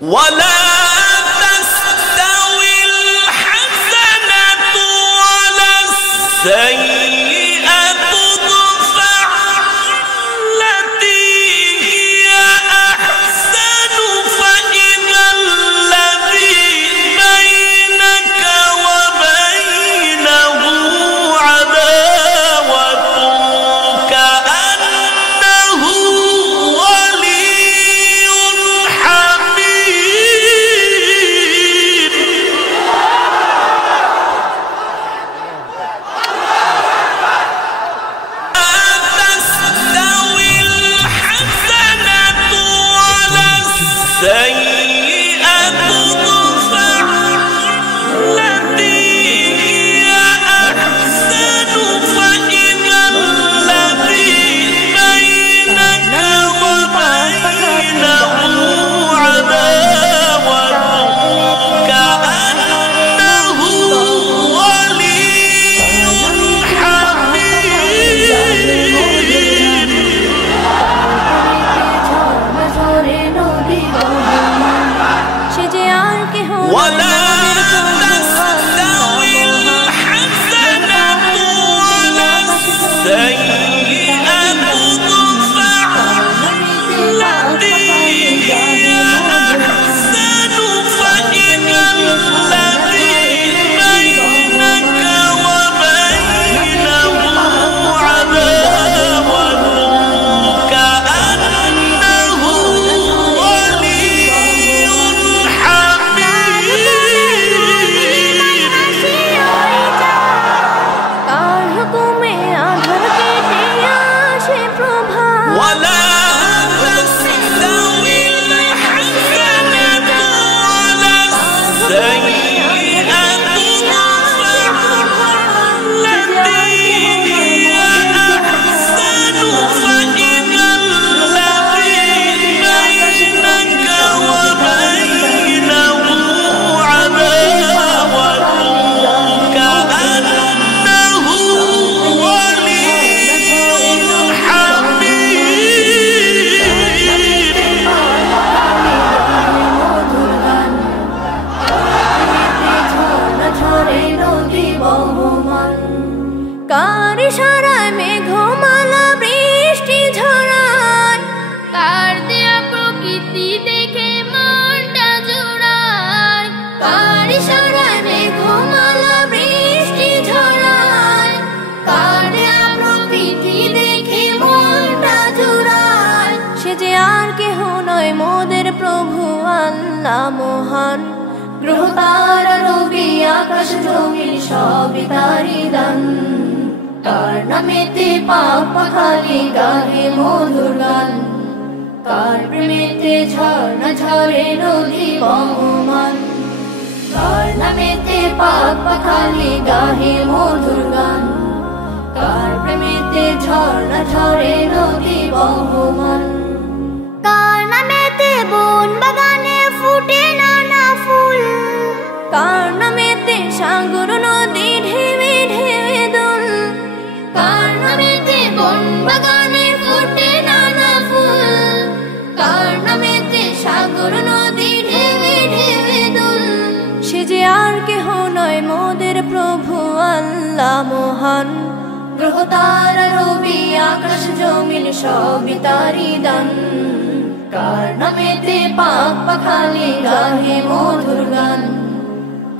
ولا تستوي الحسنة ولا السيئة ادفع التي هي أحسن فإذا الذي بينك وبينه عداوة كأنه ولي حميم. تستوي الحسنة ولا السيئة ادفع التي هي أحسن فإذا الذي بينك وبينه عداوة كأنه ولي حميم. ولا تستوي الحسنة ولا السيئة ادفع التي هي أحسن فإذا الذي بينك وبينه عداوة كأنه ولي ولا تستوي الحسنة ولا السيئة ادفع التي هي أحسن فإذا الذي بينك وبينه عداوة كأنه ولي কার ইশারায় মেঘমালা বৃষ্টি ঝরায়, কার দেয়া প্রকৃতি দেখে মনটা জোড়ায়। কার ইশারায় মেঘমালা বৃষ্টি ঝরায়, কার দেয়া প্রকৃতি দেখে মনটা জোড়ায়। সে যে আর কেহ নয় মোদের প্রভু আল্লাহ মহান। গ্রহ তারা রবি আকাশ জমিন সবই তারি দান। কার নামেতে পাক পাখালি গাহে মধুর গান, কার প্রেমেতে ঝর্ণা ঝরে নদী বহমান। কার নামেতে পাক পাখালি গাহে মধুর গান, কার প্রেমেতে ঝর্ণা ঝরে নদী বহমান। কার নামেতে বন বাগানে ফুটে নানা ফুল, কার নামেতে সাগর নদী ঢেউে ঢেউে দোল। কার নামেতে বন বাগানে ফুটে নানা ফুল, কার নামেতে সাগর নদী ঢেউে ঢেউে দোল। সে যে আর কেহ নয় মোদের প্রভু আল্লাহ মহান। গ্রহ তারা রবি আকাশ জমিন সবই তারি দান। কার নামেতে পাক পাখালি গাহে মধুর গান,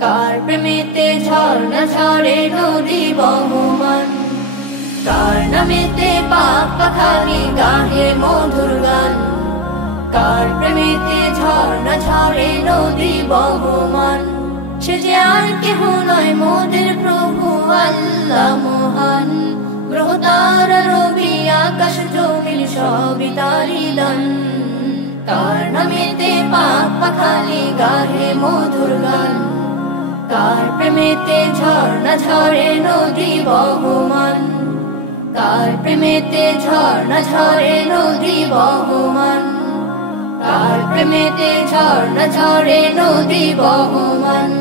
কার প্রেমেতে ঝর্ণা ঝরে নদী বহমান। কার নামেতে পাক পাখালি গাহে মধুর গান, কার প্রেমেতে ঝর্ণা ঝরে নদী বহমান। সে যে আর কেহ নয় মোদের প্রভু আল্লাহ মহান। গ্রহ তারা রবি আকাশ জমিন সবই তারি দান। কার নামেতে পাক পাখালি গাহে মধুর গান, কার প্রেমেতে ঝর্ণা ঝরে নদী বহমান। কার প্রেমেতে ঝর্ণা ঝরে নদী বহমান। কার প্রেমেতে ঝর্ণা ঝরে নদী বহমান।